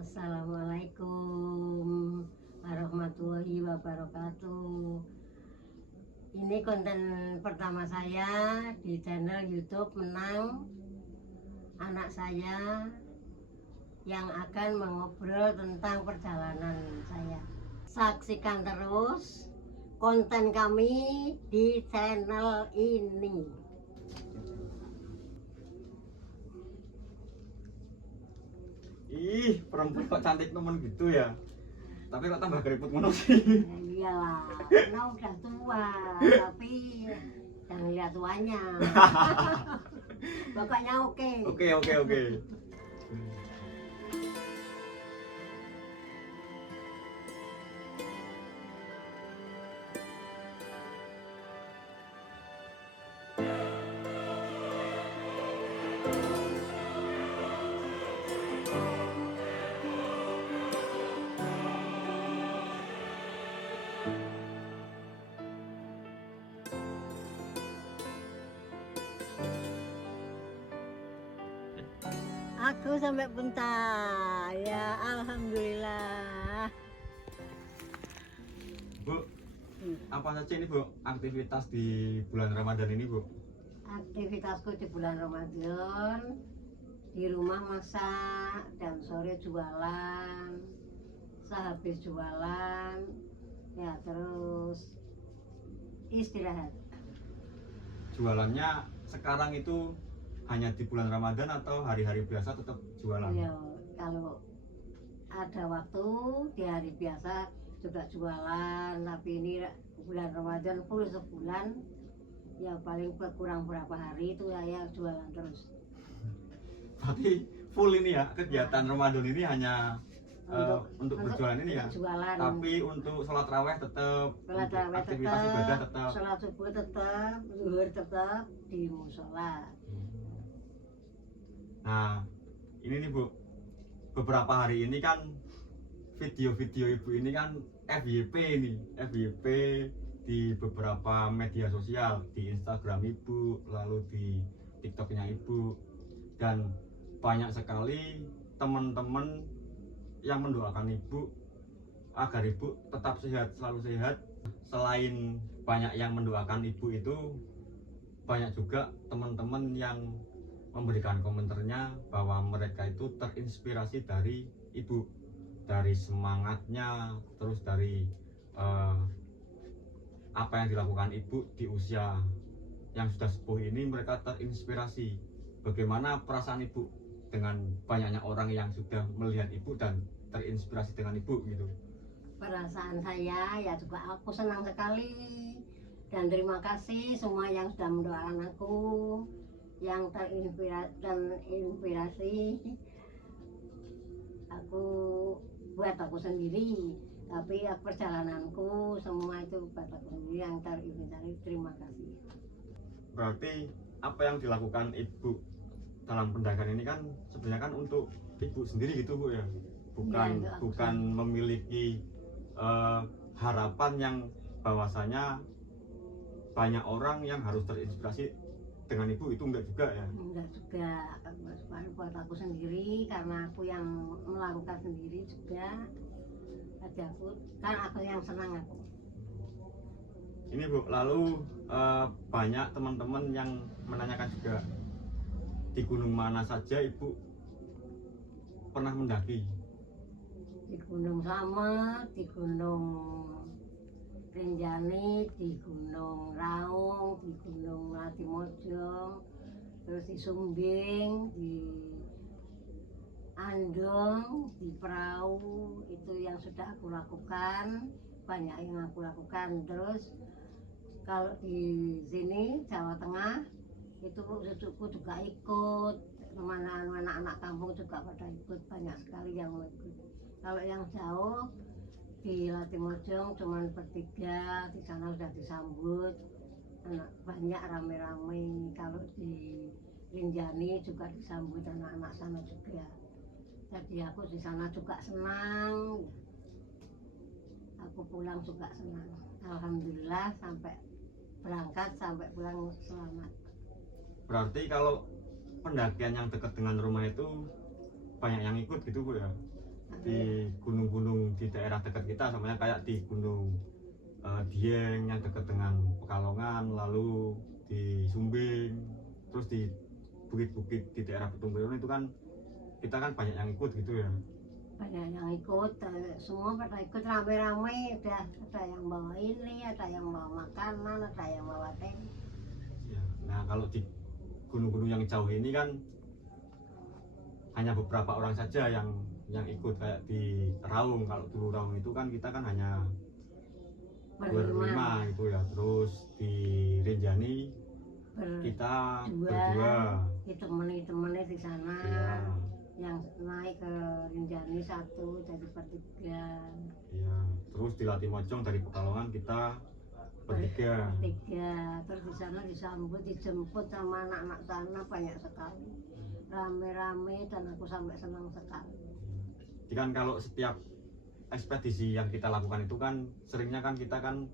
Assalamualaikum warahmatullahi wabarakatuh. Ini konten pertama saya di channel YouTube Menang anak saya yang akan mengobrol tentang perjalanan saya. Saksikan terus konten kami di channel ini. Ih, perempuan kok cantik temen gitu ya. Tapi kok tambah keriput ngono sih. Iyalah, karena udah tua, tapi jangan lihat tuanya. Pokoknya oke. Oke. Aku sampai Punta, ya alhamdulillah. Bu, apa saja ini Bu aktivitas di bulan Ramadan ini Bu? Aktivitasku di bulan Ramadan di rumah masak dan sore jualan, sehabis jualan ya terus istirahat. Jualannya sekarang itu hanya di bulan Ramadan atau hari-hari biasa tetap jualan? Ya kalau ada waktu di hari biasa juga jualan, tapi ini bulan Ramadan full sebulan, ya paling kurang berapa hari itu saya jualan terus. Berarti full ini ya kegiatan Ramadan ini hanya untuk berjualan ini ya. Jualan. Tapi untuk sholat raweh tetap, Sholat raweh aktivitas tetap, ibadah tetap. sholat subuh tetap, zuhur tetap di musola. Nah, ini nih Bu, beberapa hari ini kan video-video Ibu ini kan FYP di beberapa media sosial, di Instagram Ibu, lalu di TikToknya Ibu, dan banyak sekali teman-teman yang mendoakan Ibu agar Ibu tetap sehat, selalu sehat. Selain banyak yang mendoakan Ibu itu, banyak juga teman-teman yang memberikan komentarnya bahwa mereka itu terinspirasi dari Ibu, dari semangatnya, terus dari apa yang dilakukan Ibu di usia yang sudah sepuh ini. Mereka terinspirasi bagaimana perasaan Ibu dengan banyaknya orang yang sudah melihat Ibu dan terinspirasi dengan Ibu gitu. Perasaan saya ya juga aku senang sekali dan terima kasih semua yang sudah mendoakan aku, yang terinspirasi aku buat aku sendiri, tapi ya perjalananku semua itu buat aku sendiri yang terinspirasi. Terima kasih. Berarti apa yang dilakukan Ibu dalam pendagangan ini kan sebenarnya kan untuk Ibu sendiri gitu Bu ya, bukan memiliki harapan yang bahwasanya banyak orang yang harus terinspirasi dengan Ibu, itu enggak juga ya? Enggak juga, buat aku sendiri karena aku yang melakukan sendiri juga. Aja aku kan aku yang senang aku. Ini Bu, lalu banyak teman-teman yang menanyakan juga di gunung mana saja Ibu pernah mendaki? Di Gunung Slamet, di Gunung Rinjani, di Gunung Raung, di Gunung Latimojong, terus di Sumbing, di Andong, di Perahu, itu yang sudah aku lakukan, banyak yang aku lakukan. Terus kalau di sini Jawa Tengah itu cucuku juga ikut, anak-anak kampung juga pada ikut, banyak sekali yang ikut. Kalau yang jauh di Latimojong cuman bertiga, di sana sudah disambut banyak rame-rame. Kalau di Rinjani juga disambut anak-anak sana juga. Jadi aku di sana juga senang, aku pulang juga senang. Alhamdulillah sampai berangkat sampai pulang selamat. Berarti kalau pendakian yang dekat dengan rumah itu banyak yang ikut gitu Bu ya? di gunung-gunung di daerah dekat kita, semuanya kayak di Gunung Dieng yang dekat dengan Pekalongan, lalu di Sumbing, terus di bukit-bukit di daerah Petung Kriono itu kan kita kan banyak yang ikut gitu ya. Banyak yang ikut, semua pada ikut rame-rame, udah ada yang bawa ini, ada yang bawa makanan, ada yang bawa teh. Ya, nah kalau di gunung-gunung yang jauh ini kan hanya beberapa orang saja yang ikut, kayak di Raung. Kalau dulu Raung itu kan kita kan hanya berlima gitu ya. Terus di Rinjani kita berdua, ditemani di sana. ya, Yang naik ke Rinjani 1 jadi bertiga. ya. Terus di Latimojong dari Pekalongan kita bertiga. Terus di sana disambut, dijemput sama anak-anak sana banyak sekali, rame-rame, dan aku sampai senang sekali. Jadi kan kalau setiap ekspedisi yang kita lakukan itu kan seringnya kan kita kan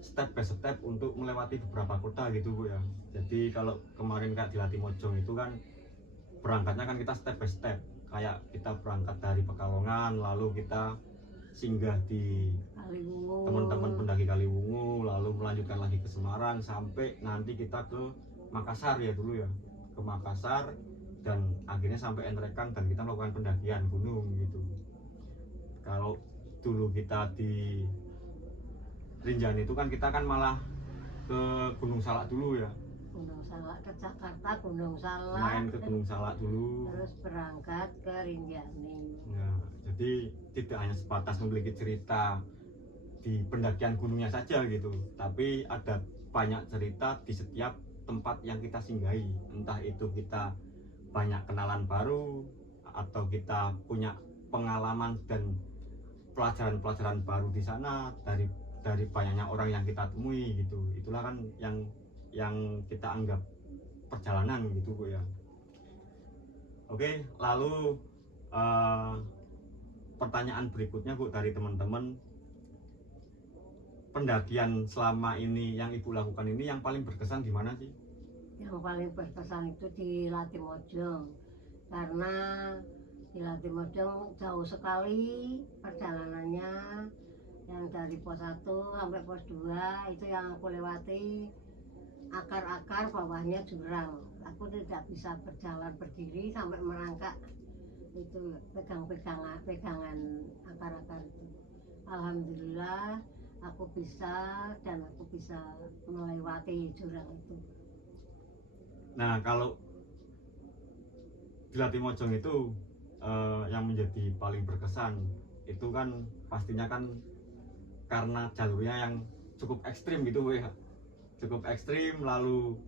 step by step untuk melewati beberapa kota gitu Bu ya. Jadi kalau kemarin kayak di Latimojong itu kan berangkatnya kan kita step by step, kayak kita berangkat dari Pekalongan, lalu kita singgah di teman-teman pendaki Kaliwungu, lalu melanjutkan lagi ke Semarang sampai nanti kita ke Makassar ya dulu ya, ke Makassar, dan akhirnya sampai Enrekang dan kita melakukan pendakian gunung gitu. Kalau dulu kita di Rinjani itu kan kita kan malah ke Gunung Salak dulu ya, Gunung Salak ke Jakarta, Gunung Salak, main ke Gunung Salak dulu, terus berangkat ke Rinjani. nah, jadi tidak hanya sebatas memiliki cerita di pendakian gunungnya saja gitu, tapi ada banyak cerita di setiap tempat yang kita singgahi. Entah itu kita banyak kenalan baru, atau kita punya pengalaman dan pelajaran-pelajaran baru di sana dari banyaknya orang yang kita temui gitu. Itulah kan yang kita anggap perjalanan gitu Bu ya. Oke, lalu pertanyaan berikutnya Bu dari teman-teman, pendakian selama ini yang Ibu lakukan ini yang paling berkesan di mana sih? Yang paling berkesan itu di Latimojong, karena di Latimojong jauh sekali perjalanannya, yang dari pos 1 sampai pos 2 itu yang aku lewati akar-akar, bawahnya jurang. Aku tidak bisa berjalan berdiri sampai merangkak, itu pegangan akar-akar itu. Alhamdulillah aku bisa, dan aku bisa melewati jurang itu. Nah kalau di Latimojong itu yang menjadi paling berkesan itu kan pastinya kan karena jalurnya yang cukup ekstrim gitu Bu ya, cukup ekstrim, lalu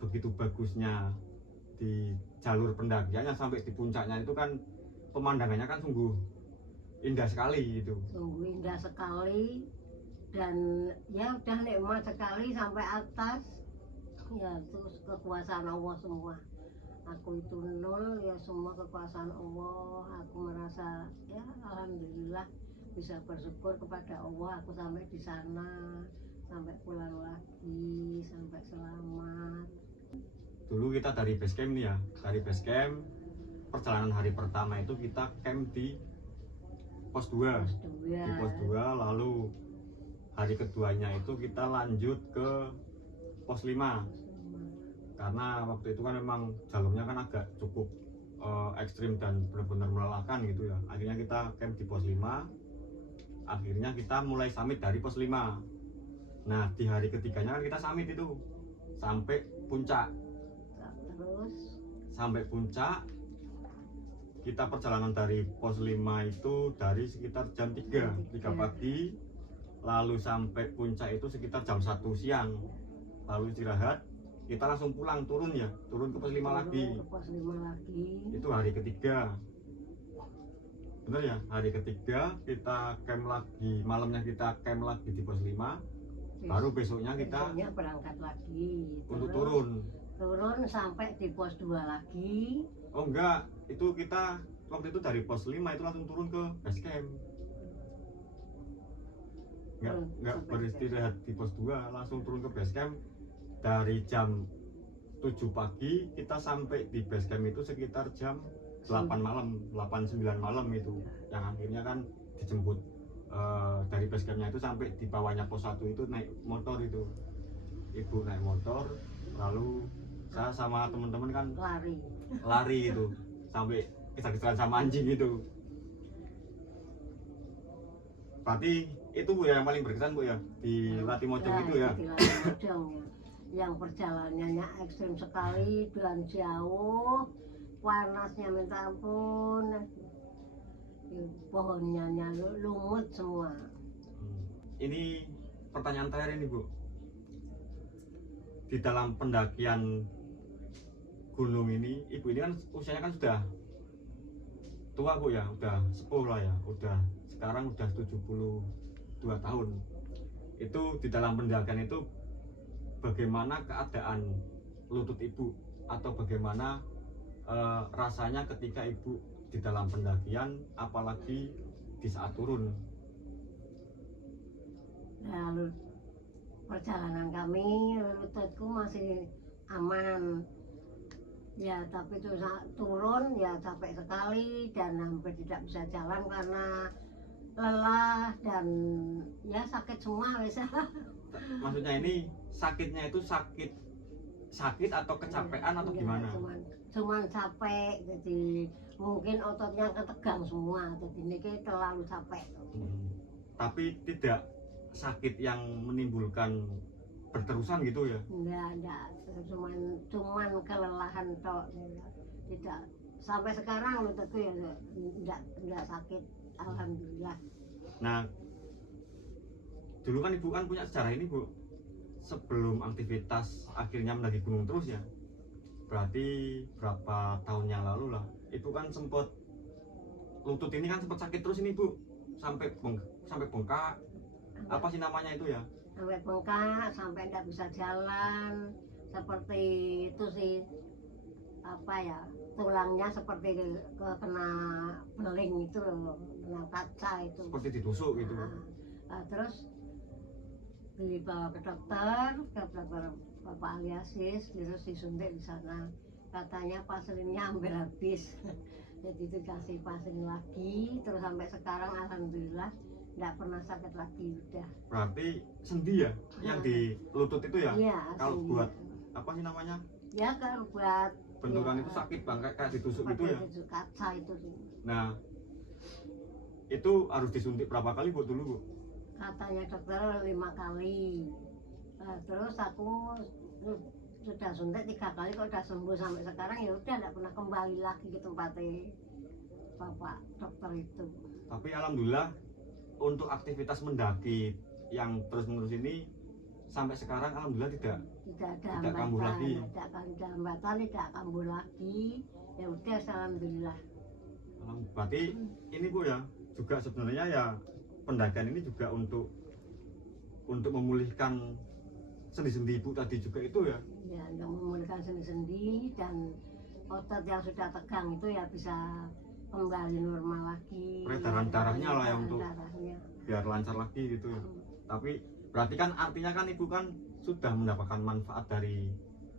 begitu bagusnya di jalur pendakiannya sampai di puncaknya itu kan pemandangannya kan sungguh indah sekali gitu. Sungguh indah sekali, dan ya udah nikmat sekali sampai atas. Ya terus kekuasaan Allah semua. Aku itu nol, ya semua kekuasaan Allah. Aku merasa ya alhamdulillah bisa bersyukur kepada Allah. Aku sampai di sana, sampai pulang lagi, sampai selamat. Dulu kita dari base camp nih ya, dari base camp perjalanan hari pertama itu kita camp di pos 2. Di pos 2, lalu hari keduanya itu kita lanjut ke pos 5. Karena waktu itu kan memang jalurnya kan agak cukup ekstrim dan benar-benar melelahkan gitu ya. Akhirnya kita camp di pos 5. Akhirnya kita mulai summit dari pos 5. Nah di hari ketiganya kan kita summit itu sampai puncak. Terus Sampai puncak kita perjalanan dari pos 5 itu dari sekitar jam 3 pagi, lalu sampai puncak itu sekitar jam 1 siang, lalu istirahat, kita langsung pulang, turun ke pos 5 lagi. Itu hari ketiga, bener ya, hari ketiga kita camp lagi, malamnya kita camp lagi di pos 5, baru besoknya kita berangkat lagi untuk turun sampai di pos 2 lagi. Oh enggak, itu kita waktu itu dari pos 5 itu langsung turun ke base camp. Enggak beristirahat di pos 2, langsung turun ke base camp. Dari jam 7 pagi kita sampai di base camp itu sekitar jam 8 9 malam itu yang akhirnya kan dijemput dari base campnya itu sampai di bawahnya pos 1 itu naik motor itu. Ibu naik motor, lalu saya sama teman-teman kan lari itu sampai kejar-kejaran sama anjing itu. Berarti itu Bu ya yang paling berkesan Bu ya di Latimojong itu ya. Di Latimojong ya. Yang perjalanannya ekstrim sekali dan jauh, panasnya minta ampun, pohonnya lumut semua. Ini pertanyaan terakhir ini Bu, di dalam pendakian gunung ini, ibu ini kan usianya kan sudah tua Bu ya, udah sepuh lah ya, sekarang udah 72 tahun. Itu di dalam pendakian itu bagaimana keadaan lutut ibu atau bagaimana rasanya ketika ibu di dalam pendakian, apalagi di saat turun? Lalu perjalanan kami, lututku masih aman ya, tapi itu saat turun ya capek sekali dan hampir tidak bisa jalan karena lelah dan ya sakit semua bisa. Maksudnya ini sakitnya itu sakit atau kecapean atau gimana? Cuman capek, jadi mungkin ototnya ketegang semua, jadi ini terlalu capek. Tapi tidak sakit yang menimbulkan berterusan gitu ya? Enggak, cuman kelelahan tok. Tidak sampai sekarang lututku ya enggak sakit, alhamdulillah. Nah, dulu kan ibu kan punya sejarah ini Bu, sebelum aktivitas akhirnya mendaki gunung terus ya, berarti berapa tahun yang lalu lah, ibu kan sempat lutut ini kan sempat sakit terus ini Bu, sampai bengkak, apa sih namanya itu ya? Sampai bengkak, sampai tidak bisa jalan, seperti itu sih, apa ya, tulangnya seperti kena beling itu loh, kena kaca itu. Seperti ditusuk gitu. Terus dibawa ke dokter Bapak Aliasis, terus disuntik di sana. Katanya pasirnya hampir habis, jadi dikasih pasir lagi, terus sampai sekarang alhamdulillah nggak pernah sakit lagi udah. Berarti sendi ya yang di lutut itu ya? Iya. Kalau buat apa sih namanya? Ya kalau buat bentukan ya, itu sakit banget kayak ditusuk gitu ya? Ditusuk kaca itu sih. Nah, itu harus disuntik berapa kali Bu dulu Bu? Katanya dokter 5 kali. Terus aku sudah suntik 3 kali, kok udah sembuh sampai sekarang ya udah nggak pernah kembali lagi ke tempatnya Bapak dokter itu. Tapi alhamdulillah untuk aktivitas mendaki yang terus-menerus ini sampai sekarang alhamdulillah tidak ada kambuh lagi. Tidak ada hambatan, tidak kambuh lagi. Ya udah alhamdulillah. Berarti ini Bu ya, juga sebenarnya ya pendakian ini juga untuk memulihkan sendi-sendi ibu tadi juga itu ya? Ya, untuk memulihkan sendi-sendi dan otot yang sudah tegang itu ya bisa kembali normal lagi. Peredaran darahnya lah yang untuk darahnya biar lancar lagi gitu ya. Tapi berarti kan artinya kan ibu kan sudah mendapatkan manfaat dari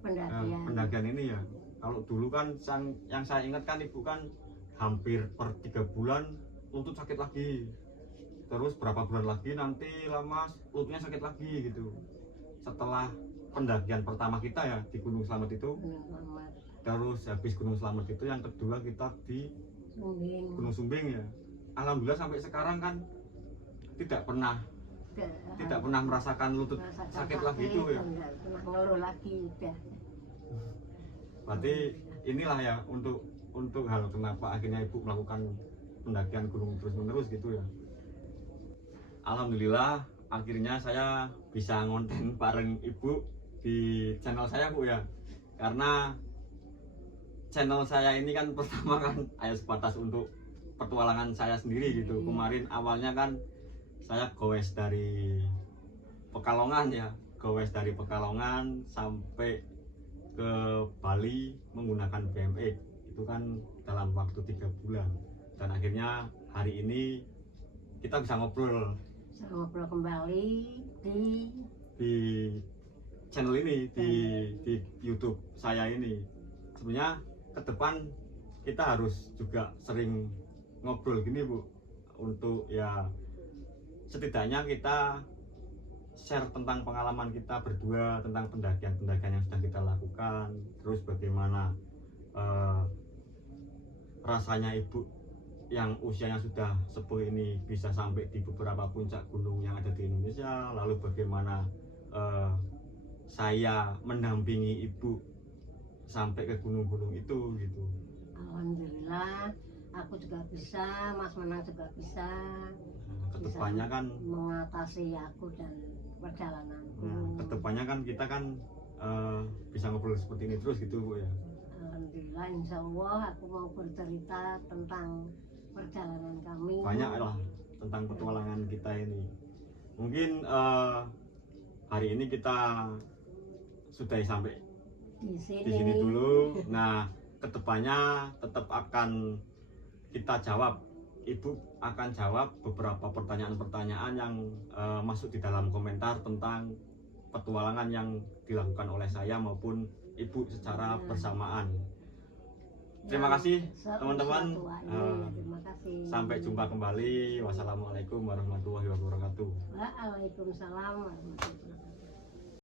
pendakian ini ya. Kalau dulu kan yang saya ingat kan ibu kan hampir per 3 bulan lutut sakit lagi, terus berapa bulan lagi nanti lama lututnya sakit lagi gitu. Setelah pendakian pertama kita ya di Gunung Slamet itu, terus habis Gunung Slamet itu yang kedua kita di Gunung Sumbing ya. Alhamdulillah sampai sekarang kan tidak pernah merasakan lutut sakit lagi itu ya. Tidak pernah ngeluh lagi udah. Berarti inilah ya untuk hal kenapa akhirnya ibu melakukan pendakian gunung terus-menerus gitu ya. Alhamdulillah akhirnya saya bisa ngonten bareng ibu di channel saya Bu ya, karena channel saya ini kan pertama kan hanya sebatas untuk petualangan saya sendiri gitu. Kemarin awalnya kan saya gowes dari Pekalongan sampai ke Bali menggunakan BMX itu kan dalam waktu 3 bulan, dan akhirnya hari ini kita bisa ngobrol kembali di channel ini, di YouTube saya ini. Sebenarnya ke depan kita harus juga sering ngobrol gini Bu, untuk ya setidaknya kita share tentang pengalaman kita berdua, tentang pendakian-pendakian yang sudah kita lakukan, terus bagaimana rasanya ibu yang usianya sudah sepuh ini bisa sampai di beberapa puncak gunung yang ada di Indonesia, lalu bagaimana saya mendampingi ibu sampai ke gunung-gunung itu gitu. Alhamdulillah aku juga bisa, Mas Menang juga bisa. Kedepannya kan mengatasi aku dan perjalananku. Kedepannya kan kita kan bisa ngobrol seperti ini terus gitu Bu ya. Alhamdulillah, insya Allah aku mau bercerita tentang perjalanan kami. Banyak lah tentang petualangan kita ini. Mungkin hari ini kita sudah sampai di sini dulu. Nah, kedepannya tetap akan kita jawab. Ibu akan jawab beberapa pertanyaan-pertanyaan yang masuk di dalam komentar tentang petualangan yang dilakukan oleh saya maupun ibu secara bersamaan. Terima kasih teman-teman. Terima kasih. Sampai jumpa kembali. Wassalamualaikum warahmatullahi wabarakatuh. Waalaikumsalam warahmatullahi wabarakatuh.